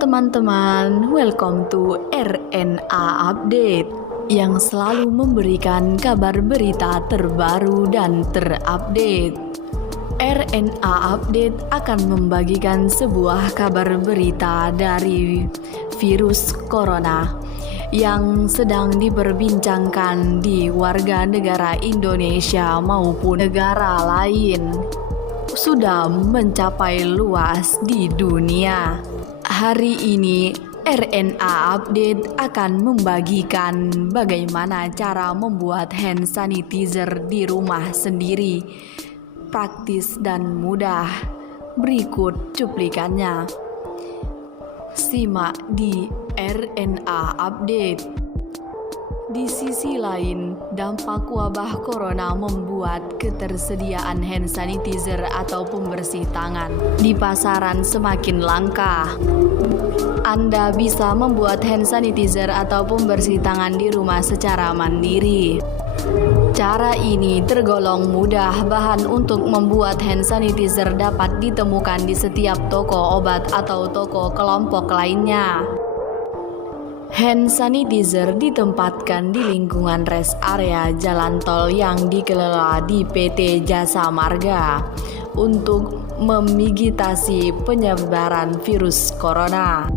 teman-teman, welcome to RNA Update yang selalu memberikan kabar berita terbaru dan terupdate. RNA Update akan membagikan sebuah kabar berita dari virus corona yang sedang diperbincangkan di warga negara Indonesia maupun negara lain. Sudah mencapai luas di dunia. Hari ini RNA Update akan membagikan bagaimana cara membuat hand sanitizer di rumah sendiri. Praktis dan mudah. Berikut cuplikannya. Simak di RNA Update. Di sisi lain, dampak wabah corona membuat ketersediaan hand sanitizer atau pembersih tangan di pasaran semakin langka. Anda bisa membuat hand sanitizer atau pembersih tangan di rumah secara mandiri. Cara ini tergolong mudah. Bahan untuk membuat hand sanitizer dapat ditemukan di setiap toko obat atau toko kelompok lainnya. Hand sanitizer ditempatkan di lingkungan rest area jalan tol yang dikelola di PT Jasa Marga untuk memigitasi penyebaran virus corona.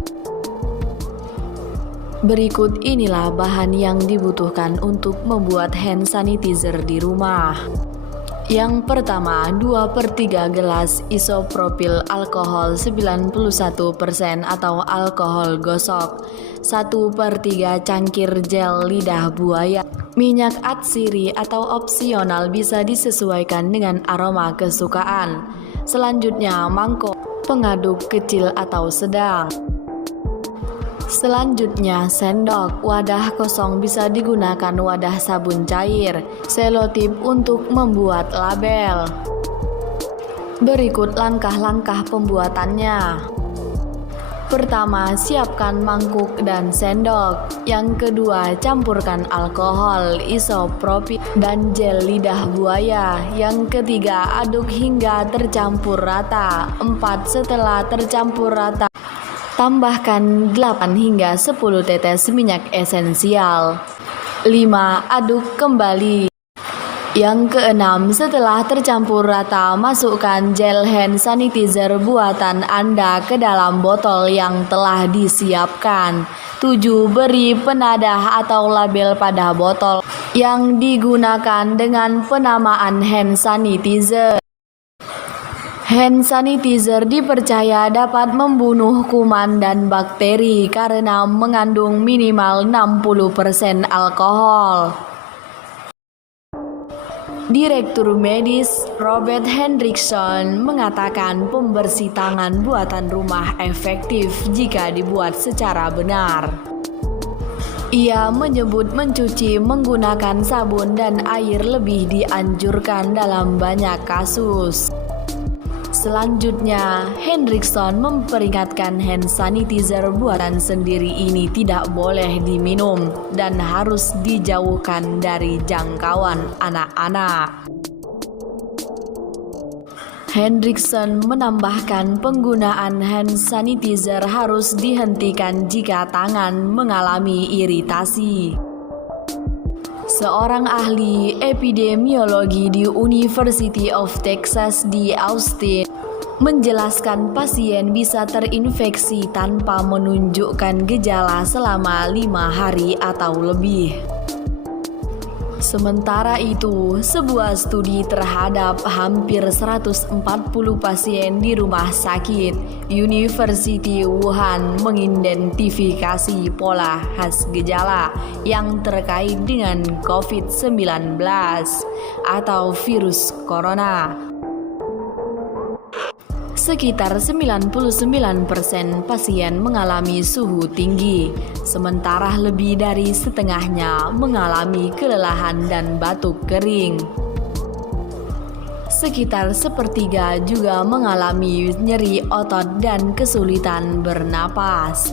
Berikut inilah bahan yang dibutuhkan untuk membuat hand sanitizer di rumah. Yang pertama, 2/3 gelas isopropil alkohol 91% atau alkohol gosok, 1/3 cangkir gel lidah buaya. Minyak atsiri atau opsional bisa disesuaikan dengan aroma kesukaan. Selanjutnya, mangkok pengaduk kecil atau sedang. Selanjutnya, sendok. Wadah kosong bisa digunakan wadah sabun cair. Selotip untuk membuat label. Berikut langkah-langkah pembuatannya. Pertama, siapkan mangkuk dan sendok. Yang kedua, campurkan alkohol, isopropil, dan gel lidah buaya. Yang ketiga, aduk hingga tercampur rata. 4. Setelah tercampur rata, tambahkan 8 hingga 10 tetes minyak esensial. 5. Aduk kembali. Yang keenam, setelah tercampur rata, masukkan gel hand sanitizer buatan Anda ke dalam botol yang telah disiapkan. 7. Beri penadah atau label pada botol yang digunakan dengan penamaan hand sanitizer. Hand sanitizer dipercaya dapat membunuh kuman dan bakteri karena mengandung minimal 60% alkohol. Direktur medis Robert Hendrickson mengatakan pembersih tangan buatan rumah efektif jika dibuat secara benar. Ia menyebut mencuci menggunakan sabun dan air lebih dianjurkan dalam banyak kasus. Selanjutnya, Hendrickson memperingatkan hand sanitizer buatan sendiri ini tidak boleh diminum dan harus dijauhkan dari jangkauan anak-anak. Hendrickson menambahkan penggunaan hand sanitizer harus dihentikan jika tangan mengalami iritasi. Seorang ahli epidemiologi di University of Texas di Austin menjelaskan pasien bisa terinfeksi tanpa menunjukkan gejala selama 5 hari atau lebih. Sementara itu, sebuah studi terhadap hampir 140 pasien di rumah sakit University Wuhan mengidentifikasi pola khas gejala yang terkait dengan COVID-19 atau virus corona. Sekitar 99% pasien mengalami suhu tinggi, sementara lebih dari setengahnya mengalami kelelahan dan batuk kering. Sekitar sepertiga juga mengalami nyeri otot dan kesulitan bernapas.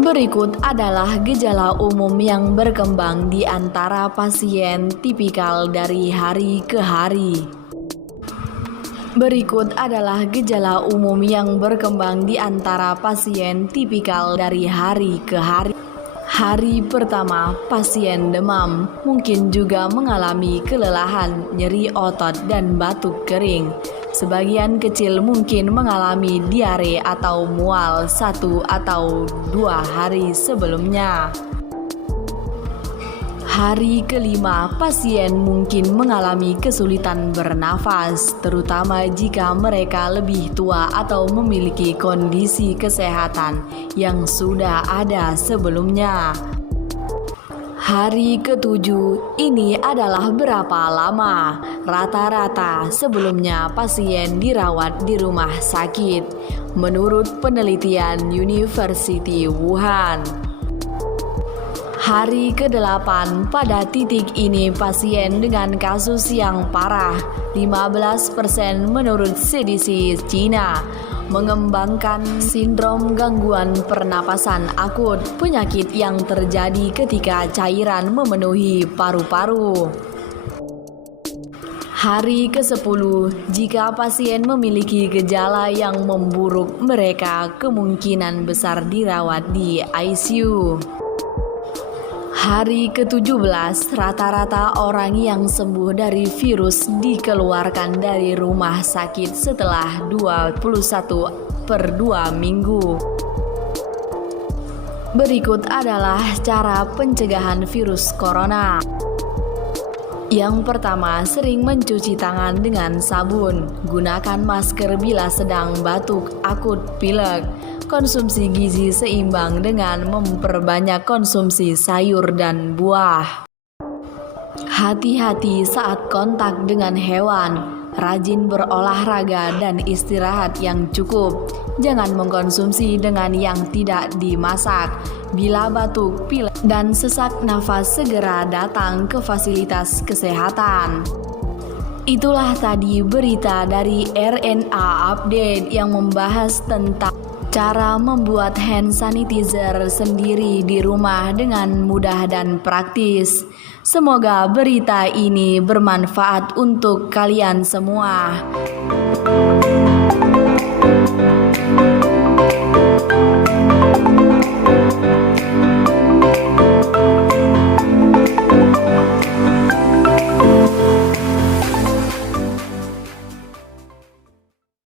Berikut adalah gejala umum yang berkembang di antara pasien tipikal dari hari ke hari. Berikut adalah gejala umum yang berkembang di antara pasien tipikal dari hari ke hari. Hari pertama, pasien demam, mungkin juga mengalami kelelahan, nyeri otot, dan batuk kering. Sebagian kecil mungkin mengalami diare atau mual 1 atau 2 hari sebelumnya. Hari kelima, pasien mungkin mengalami kesulitan bernafas, terutama jika mereka lebih tua atau memiliki kondisi kesehatan yang sudah ada sebelumnya. Hari ketujuh, ini adalah berapa lama rata-rata sebelumnya pasien dirawat di rumah sakit, menurut penelitian University Wuhan. Hari ke-8, pada titik ini pasien dengan kasus yang parah, 15% menurut CDC Cina, mengembangkan sindrom gangguan pernapasan akut, penyakit yang terjadi ketika cairan memenuhi paru-paru. Hari ke-10, jika pasien memiliki gejala yang memburuk, mereka kemungkinan besar dirawat di ICU. Hari ke-17, rata-rata orang yang sembuh dari virus dikeluarkan dari rumah sakit setelah 21/2 minggu. Berikut adalah cara pencegahan virus corona. Yang pertama, sering mencuci tangan dengan sabun, gunakan masker bila sedang batuk akut pilek, konsumsi gizi seimbang dengan memperbanyak konsumsi sayur dan buah. Hati-hati saat kontak dengan hewan, rajin berolahraga dan istirahat yang cukup. Jangan mengkonsumsi dengan yang tidak dimasak. Bila batuk, pilek, dan sesak nafas, segera datang ke fasilitas kesehatan. Itulah tadi berita dari RNA Update yang membahas tentang cara membuat hand sanitizer sendiri di rumah dengan mudah dan praktis. Semoga berita ini bermanfaat untuk kalian semua.